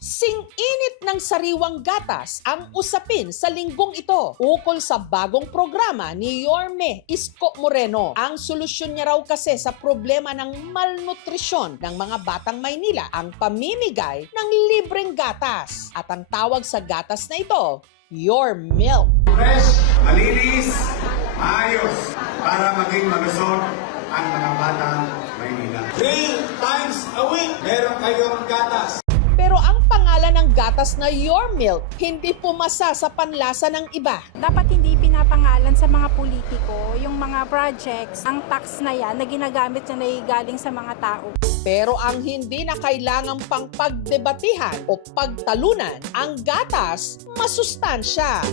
Sing-init ng sariwang gatas ang usapin sa linggong ito ukol sa bagong programa ni Yorme Isko Moreno. Ang solusyon niya raw kasi sa problema ng malnutrisyon ng mga batang Maynila ang pamimigay ng libreng gatas. At ang tawag sa gatas na ito, Your Milk. Fresh, malinis, maayos para maging malusog ang mga batang Maynila. 3 times a week, meron kayong gatas. Pero ang pangalan ng gatas na Your Milk hindi pumasa sa panlasa ng iba. Dapat hindi pinapangalan sa mga politiko yung mga projects, ang tax na yan na ginagamit na galing sa mga tao. Pero ang hindi na kailangang pang pagdebatihan o pagtalunan, ang gatas masustansya.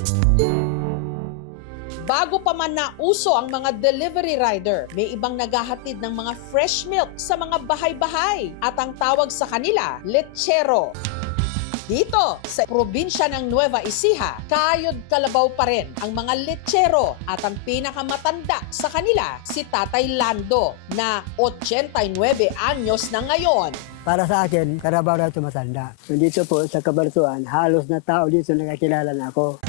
Bago pa man nauso ang mga delivery rider, may ibang naghahatid ng mga fresh milk sa mga bahay-bahay at ang tawag sa kanila, lechero. Dito, sa probinsya ng Nueva Ecija, kayod kalabaw pa rin ang mga lechero at ang pinakamatanda sa kanila, si Tatay Lando, na 89 anyos na ngayon. Para sa akin, karabaw na tumatanda. Dito po sa Cabanatuan, halos na tao dito nakakilala na ako.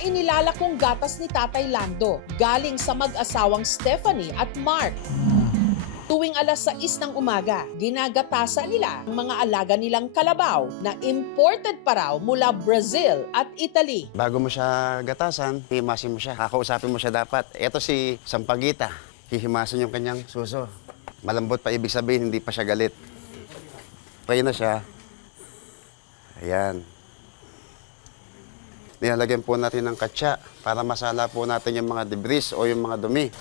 Inilala kong gatas ni Tatay Lando galing sa mag-asawang Stephanie at Mark. Tuwing alas 6 ng umaga, ginagatasan nila ang mga alaga nilang kalabaw na imported pa raw mula Brazil at Italy. Bago mo siya gatasan, hihimasin mo siya. Kakausapin mo siya dapat. Ito si Sampaguita. Hihimasin yung kanyang suso. Malambot pa, ibig sabihin, hindi pa siya galit. Pray na siya. Ayan. Nilalagyan po natin ng katsa para masala po natin yung mga debris o yung mga dumi.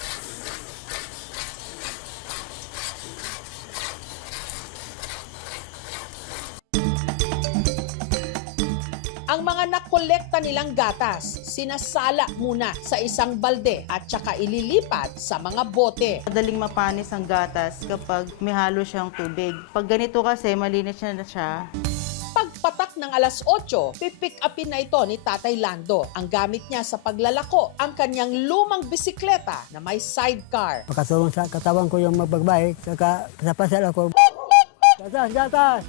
Ang mga nakolekta nilang gatas, sinasala muna sa isang balde at saka ililipat sa mga bote. Madaling mapanis ang gatas kapag may halo siyang tubig. Pag ganito kasi, malinis na siya. Pagpatak ng alas 8, pipick upin na ito ni Tatay Lando. Ang gamit niya sa paglalako, ang kanyang lumang bisikleta na may sidecar. Makasulong sa katawan ko yung magbagbike, saka kasapasal ako. Gatas, gatas!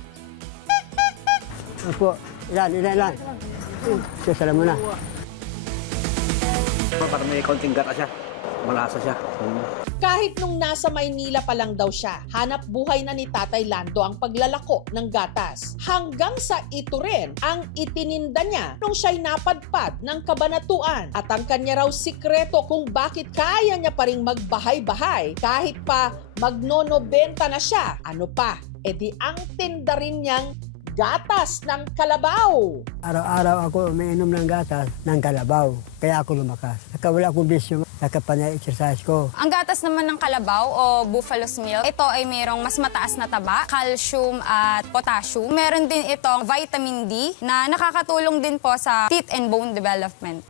Opo, ilan. Sasala mo na. Para may konting gata siya, malasa siya. Kahit nung nasa Maynila pa lang daw siya, hanap buhay na ni Tatay Lando ang paglalako ng gatas. Hanggang sa ito rin ang itininda niya nung siya'y napadpad ng Cabanatuan. At ang kanya raw sikreto kung bakit kaya niya pa ring magbahay-bahay kahit pa magnonobenta na siya. Ano pa? E di ang tinda rin niyang gatas ng kalabaw. Araw-araw ako umiinom ng gatas ng kalabaw, kaya ako lumakas. Saka wala akong bisyo, saka panay-exercise ko. Ang gatas naman ng kalabaw o buffalo's milk, ito ay mayroong mas mataas na taba, calcium at potassium. Meron din itong vitamin D na nakakatulong din po sa teeth and bone development.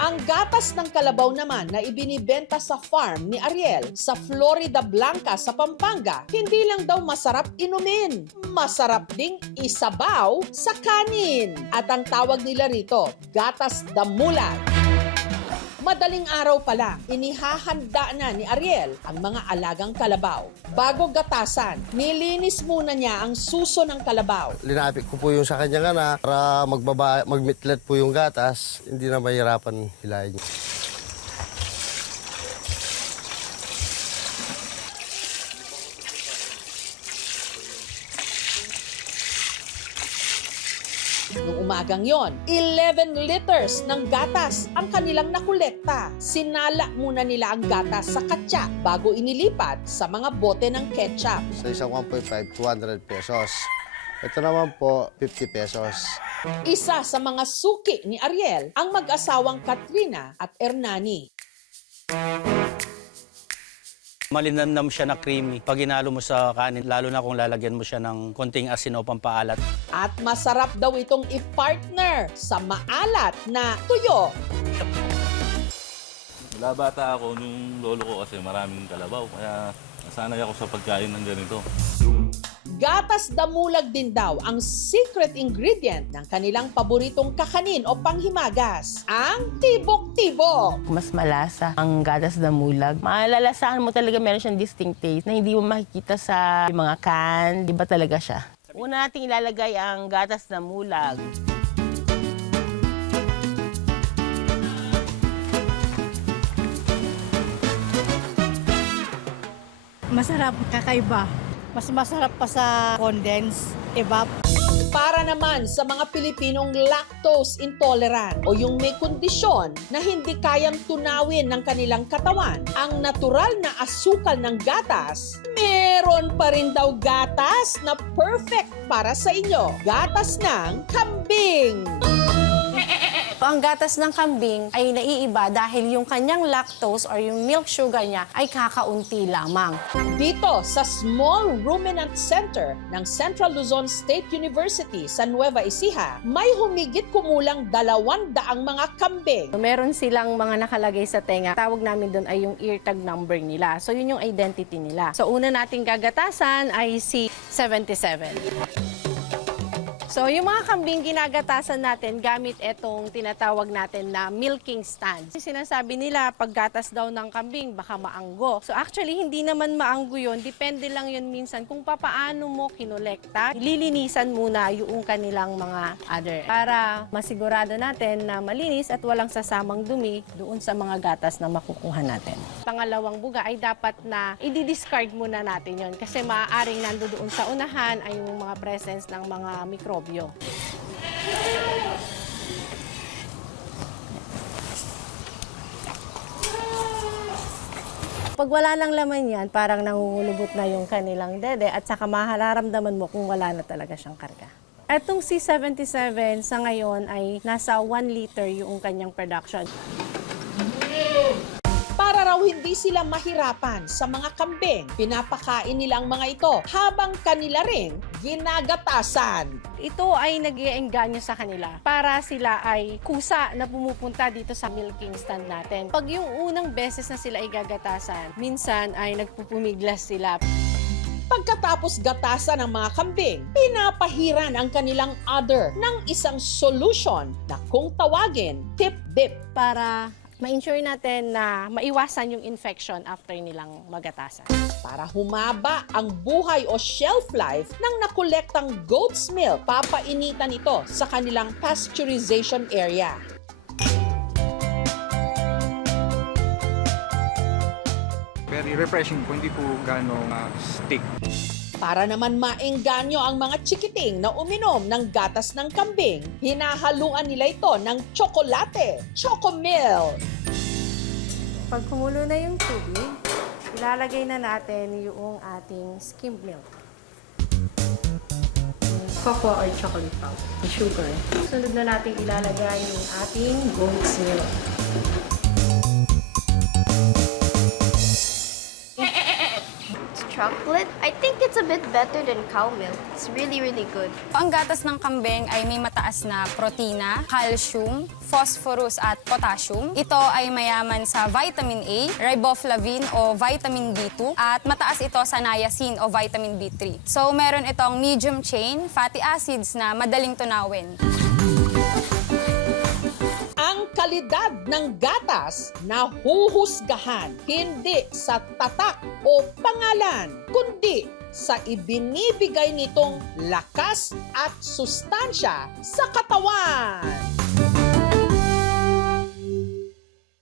Ang gatas ng kalabaw naman na ibinibenta sa farm ni Ariel sa Florida Blanca sa Pampanga, hindi lang daw masarap inumin, masarap ding isabaw sa kanin. At ang tawag nila rito, gatas damulag. Madaling araw pa lang, inihahanda na ni Ariel ang mga alagang kalabaw. Bago gatasan, nilinis muna niya ang suso ng kalabaw. Linapit ko po yung sa kanyang anak para magmitlet po yung gatas, hindi na mahirapan hilahin. Noong umagang yon, 11 liters ng gatas ang kanilang nakolekta. Sinala muna nila ang gatas sa katsa bago inilipat sa mga bote ng ketchup. Sa isang 1.5, 200 pesos. Ito naman po, 50 pesos. Isa sa mga suki ni Ariel ang mag-asawang Katrina at Hernani. Malinamnam siya na creamy. Pag inalo mo sa kanin, lalo na kung lalagyan mo siya ng konting asin o pampaalat. At masarap daw itong i-partner sa maalat na tuyo. Mula bata ako, yung lolo ko kasi maraming kalabaw. Kaya nasanay ako sa pagkain ng ganito. Gat Gatas damulag din daw ang secret ingredient ng kanilang paboritong kakanin o panghimagas, ang tibok-tibok. Mas malasa ang gatas damulag. Malalasahan mo talaga, meron siyang distinct taste na hindi mo makikita sa mga can. Iba talaga siya. Una nating ilalagay ang gatas damulag. Masarap, kakaiba. Mas masarap pa sa condense, iba. Para naman sa mga Pilipinong lactose intolerant o yung may kondisyon na hindi kayang tunawin ng kanilang katawan ang natural na asukal ng gatas, meron pa rin daw gatas na perfect para sa inyo. Gatas ng kambing. Ang gatas ng kambing ay naiiba dahil yung kanyang lactose or yung milk sugar niya ay kakaunti lamang. Dito sa Small Ruminant Center ng Central Luzon State University sa Nueva Ecija, may humigit kumulang 200 mga kambing. Meron silang mga nakalagay sa tenga. Tawag namin doon ay yung ear tag number nila. So yun yung identity nila. So una nating gagatasan ay si 77. So, yung mga kambing ginagatasan natin gamit itong tinatawag natin na milking stand. Sinasabi nila, paggatas daw ng kambing, baka maanggo. So, actually, hindi naman maanggo yun. Depende lang yun minsan kung papaano mo kinolekta. Lilinisan muna yung kanilang mga udder para masigurado natin na malinis at walang sasamang dumi doon sa mga gatas na makukuha natin. Pangalawang buga ay dapat na i-discard muna natin yun kasi maaaring nandoon sa unahan ay yung mga presence ng mga mikrobyo. Pag wala ng laman yan, parang nangungulubot na yung kanilang dede at saka mahararamdaman mo kung wala na talaga siyang karga. Etong C77 sa ngayon ay nasa 1 liter yung kanyang production. Para raw hindi sila mahirapan sa mga kambing, pinapakain nila ang mga ito habang kanila ring ginagatasan. Ito ay nag-iengganyo sa kanila para sila ay kusa na pumupunta dito sa milking stand natin. Pag yung unang beses na sila ay gagatasan, minsan ay nagpupumiglas sila. Pagkatapos gatasan ng mga kambing, pinapahiran ang kanilang udder ng isang solution na kung tawagin, tip-dip. Para ma-ensure natin na maiwasan yung infection after nilang magatasan. Para humaba ang buhay o shelf life ng nakolektang goat's milk, papainitan ito sa kanilang pasteurization area. Very refreshing po, hindi po gano'ng stick. Para naman maengganyo ang mga chikiting na uminom ng gatas ng kambing, hinahaluan nila ito ng tsokolate, Chocomilk. Pag kumulo na yung tubig, ilalagay na natin yung ating skimmed milk. Cocoa or chocolate powder, sugar. Sunod na natin ilalagay yung ating goat's milk. Chocolate? I think it's a bit better than cow milk. It's really, really good. Ang gatas ng kambing ay may mataas na protina, calcium, phosphorus at potassium. Ito ay mayaman sa vitamin A, riboflavin o vitamin B2 at mataas ito sa niacin o vitamin B3. So meron itong medium chain fatty acids na madaling tunawin. Ang kalidad ng gatas na huhusgahan hindi sa tatak o pangalan, kundi sa ibinibigay nitong lakas at sustansya sa katawan.